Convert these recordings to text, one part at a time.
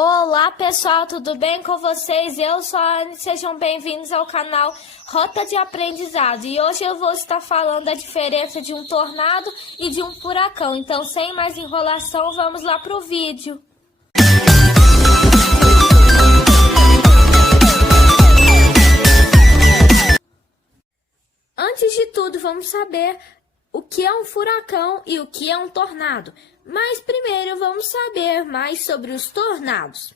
Olá pessoal, tudo bem com vocês? Eu sou a Anne, sejam bem-vindos ao canal Rota de Aprendizado. E hoje eu vou estar falando da diferença de um tornado e de um furacão. Então, sem mais enrolação, vamos lá pro vídeo. Antes de tudo, vamos saber o que é um furacão e o que é um tornado. Mas primeiro vamos saber mais sobre os tornados.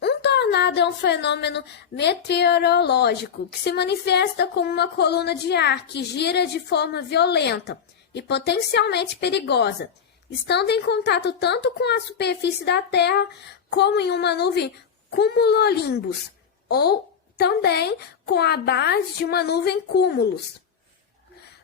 Um tornado é um fenômeno meteorológico que se manifesta como uma coluna de ar que gira de forma violenta e potencialmente perigosa, estando em contato tanto com a superfície da Terra como em uma nuvem cumulonimbus, ou também com a base de uma nuvem cúmulos,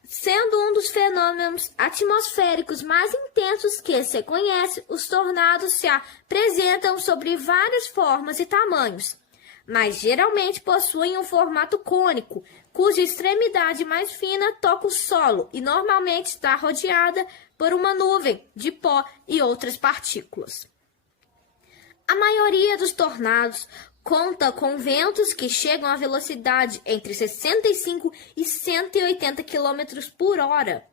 sendo um dos fenômenos atmosféricos mais intensos que se conhece. Os tornados se apresentam sob várias formas e tamanhos, mas geralmente possuem um formato cônico, cuja extremidade mais fina toca o solo e normalmente está rodeada por uma nuvem de pó e outras partículas. A maioria dos tornados conta com ventos que chegam a velocidade entre 65 e 180 km por hora,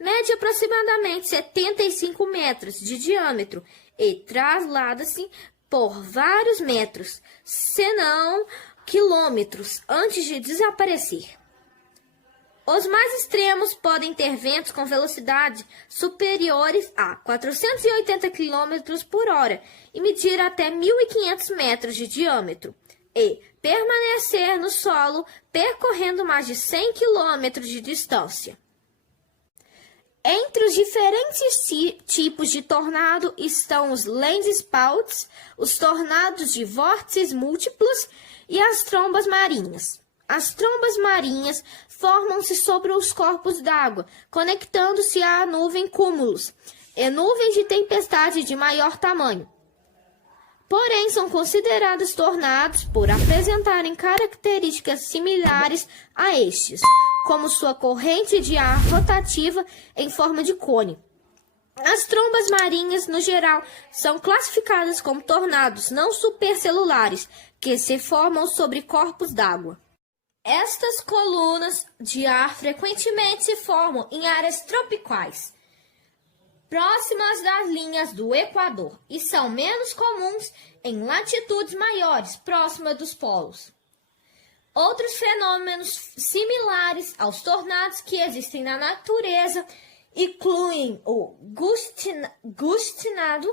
mede aproximadamente 75 metros de diâmetro e traslada-se por vários metros, se não quilômetros, antes de desaparecer. Os mais extremos podem ter ventos com velocidade superiores a 480 km por hora e medir até 1.500 metros de diâmetro e permanecer no solo percorrendo mais de 100 km de distância. Entre os diferentes tipos de tornado estão os landspouts, os tornados de vórtices múltiplos e as trombas marinhas. As trombas marinhas formam-se sobre os corpos d'água, conectando-se à nuvem cúmulos e nuvens de tempestade de maior tamanho. Porém, são considerados tornados por apresentarem características similares a estes, como sua corrente de ar rotativa em forma de cone. As trombas marinhas, no geral, são classificadas como tornados não supercelulares, que se formam sobre corpos d'água. Estas colunas de ar frequentemente se formam em áreas tropicais, próximas das linhas do Equador, e são menos comuns em latitudes maiores, próximas dos polos. Outros fenômenos similares aos tornados que existem na natureza incluem o gustinado,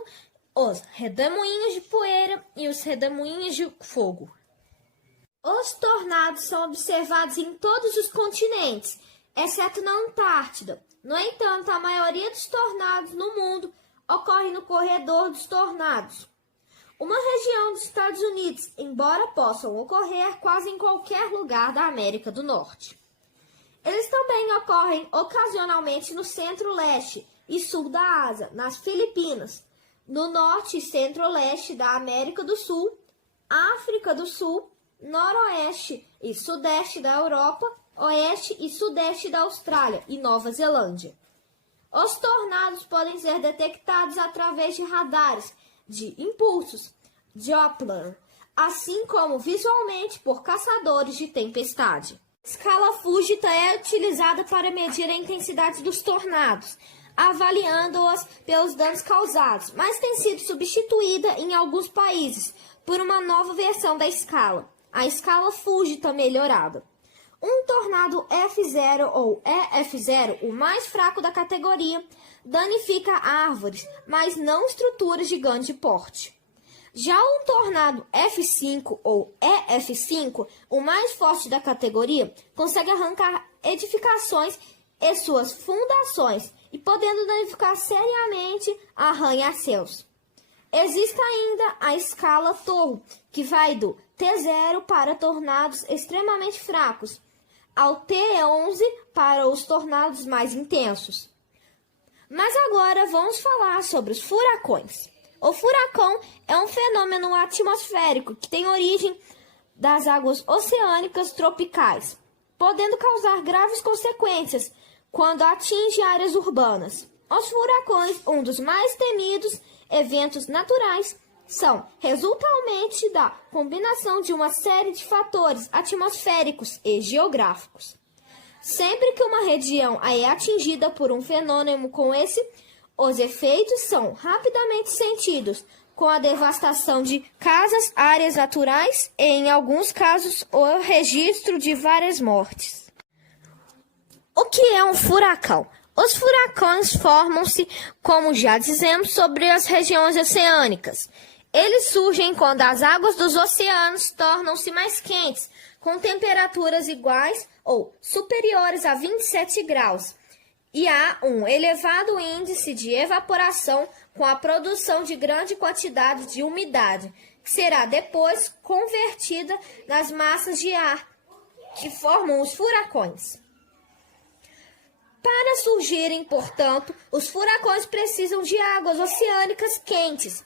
os redemoinhos de poeira e os redemoinhos de fogo. Os tornados são observados em todos os continentes, exceto na Antártida. No entanto, a maioria dos tornados no mundo ocorre no corredor dos tornados, uma região dos Estados Unidos, embora possam ocorrer quase em qualquer lugar da América do Norte. Eles também ocorrem ocasionalmente no centro-leste e sul da Ásia, nas Filipinas, no norte e centro-leste da América do Sul, África do Sul, noroeste e sudeste da Europa, oeste e sudeste da Austrália e Nova Zelândia. Os tornados podem ser detectados através de radares de impulsos Doppler, assim como visualmente por caçadores de tempestade. A escala Fujita é utilizada para medir a intensidade dos tornados, avaliando-os pelos danos causados, mas tem sido substituída em alguns países por uma nova versão da escala, a escala Fujita melhorada. Um tornado F0 ou EF0, o mais fraco da categoria, danifica árvores, mas não estruturas de grande porte. Já um tornado F5 ou EF5, o mais forte da categoria, consegue arrancar edificações e suas fundações e podendo danificar seriamente arranha-céus. Existe ainda a escala Torro, que vai do T0 para tornados extremamente fracos, ao T11 para os tornados mais intensos. Mas agora vamos falar sobre os furacões. O furacão é um fenômeno atmosférico que tem origem das águas oceânicas tropicais, podendo causar graves consequências quando atinge áreas urbanas. Os furacões, um dos mais temidos eventos naturais, são resultalmente da combinação de uma série de fatores atmosféricos e geográficos. Sempre que uma região é atingida por um fenômeno como esse, os efeitos são rapidamente sentidos, com a devastação de casas, áreas naturais e, em alguns casos, o registro de várias mortes. O que é um furacão? Os furacões formam-se, como já dizemos, sobre as regiões oceânicas. Eles surgem quando as águas dos oceanos tornam-se mais quentes, com temperaturas iguais ou superiores a 27 graus. E há um elevado índice de evaporação com a produção de grande quantidade de umidade, que será depois convertida nas massas de ar que formam os furacões. Para surgirem, portanto, os furacões precisam de águas oceânicas quentes,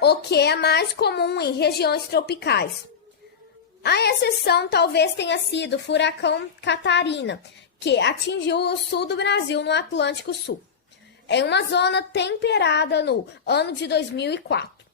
o que é mais comum em regiões tropicais. A exceção talvez tenha sido o furacão Catarina, que atingiu o sul do Brasil no Atlântico Sul, em uma zona temperada no ano de 2004.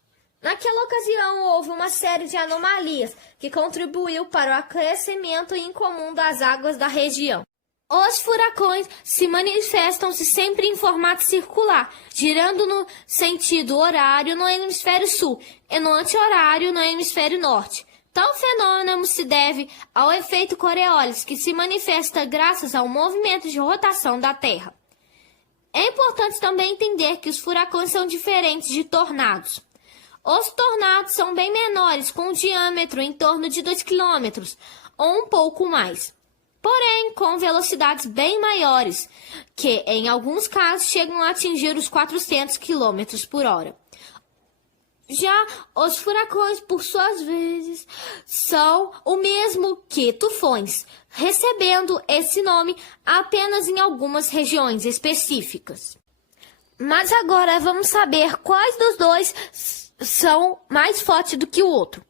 Naquela ocasião, houve uma série de anomalias que contribuiu para o aquecimento incomum das águas da região. Os furacões se manifestam-se sempre em formato circular, girando no sentido horário no hemisfério sul e no anti-horário no hemisfério norte. Tal fenômeno se deve ao efeito Coriolis, que se manifesta graças ao movimento de rotação da Terra. É importante também entender que os furacões são diferentes de tornados. Os tornados são bem menores, com um diâmetro em torno de 2 km, ou um pouco mais. Porém, com velocidades bem maiores, que em alguns casos chegam a atingir os 400 km por hora. Já os furacões, por suas vezes, são o mesmo que tufões, recebendo esse nome apenas em algumas regiões específicas. Mas agora vamos saber quais dos dois são mais fortes do que o outro.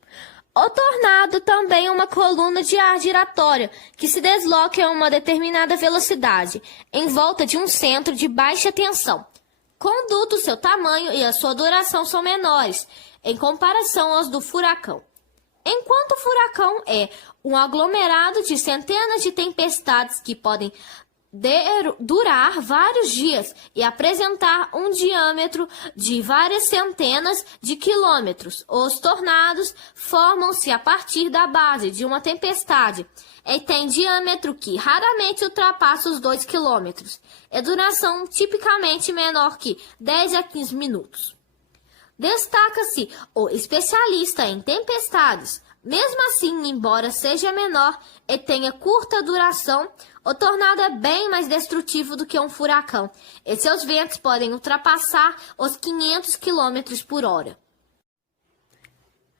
O tornado também é uma coluna de ar giratória que se desloca a uma determinada velocidade, em volta de um centro de baixa tensão. Contudo, seu tamanho e a sua duração são menores, em comparação aos do furacão. Enquanto o furacão é um aglomerado de centenas de tempestades que podem durar vários dias e apresentar um diâmetro de várias centenas de quilômetros. Os tornados formam-se a partir da base de uma tempestade e têm diâmetro que raramente ultrapassa os 2 quilômetros e duração tipicamente menor que 10 a 15 minutos. Destaca-se o especialista em tempestades. Mesmo assim, embora seja menor e tenha curta duração, o tornado é bem mais destrutivo do que um furacão, e seus ventos podem ultrapassar os 500 km por hora.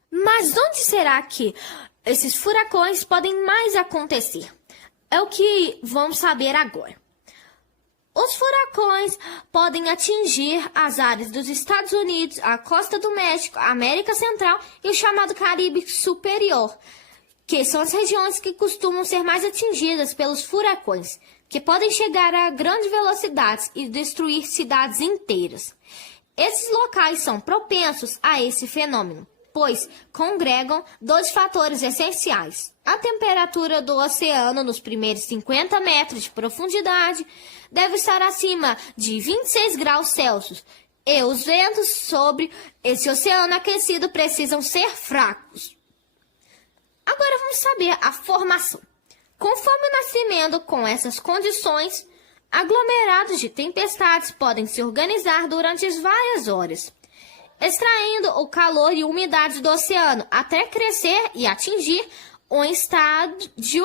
Mas onde será que esses furacões podem mais acontecer? É o que vamos saber agora. Os furacões podem atingir as áreas dos Estados Unidos, a costa do México, a América Central e o chamado Caribe Superior, que são as regiões que costumam ser mais atingidas pelos furacões, que podem chegar a grandes velocidades e destruir cidades inteiras. Esses locais são propensos a esse fenômeno, pois congregam dois fatores essenciais: a temperatura do oceano nos primeiros 50 metros de profundidade deve estar acima de 26 graus Celsius, e os ventos sobre esse oceano aquecido precisam ser fracos. Agora vamos saber a formação. Conforme o nascimento com essas condições, aglomerados de tempestades podem se organizar durante várias horas, extraindo o calor e umidade do oceano até crescer e atingir um estágio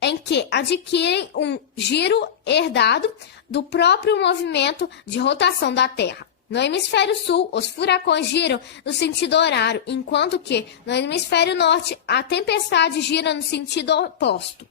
em que adquirem um giro herdado do próprio movimento de rotação da Terra. No hemisfério sul, os furacões giram no sentido horário, enquanto que no hemisfério norte, a tempestade gira no sentido oposto.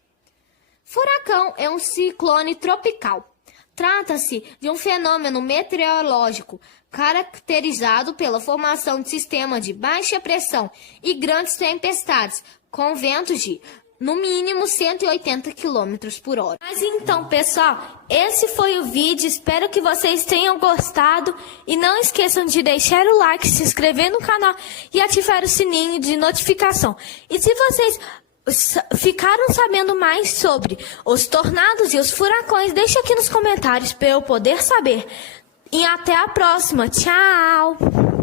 Furacão é um ciclone tropical. Trata-se de um fenômeno meteorológico caracterizado pela formação de sistema de baixa pressão e grandes tempestades, com ventos de no mínimo 180 km por hora. Mas então, pessoal, esse foi o vídeo. Espero que vocês tenham gostado. E não esqueçam de deixar o like, se inscrever no canal e ativar o sininho de notificação. E se vocês ficaram sabendo mais sobre os tornados e os furacões, deixe aqui nos comentários para eu poder saber. E até a próxima. Tchau!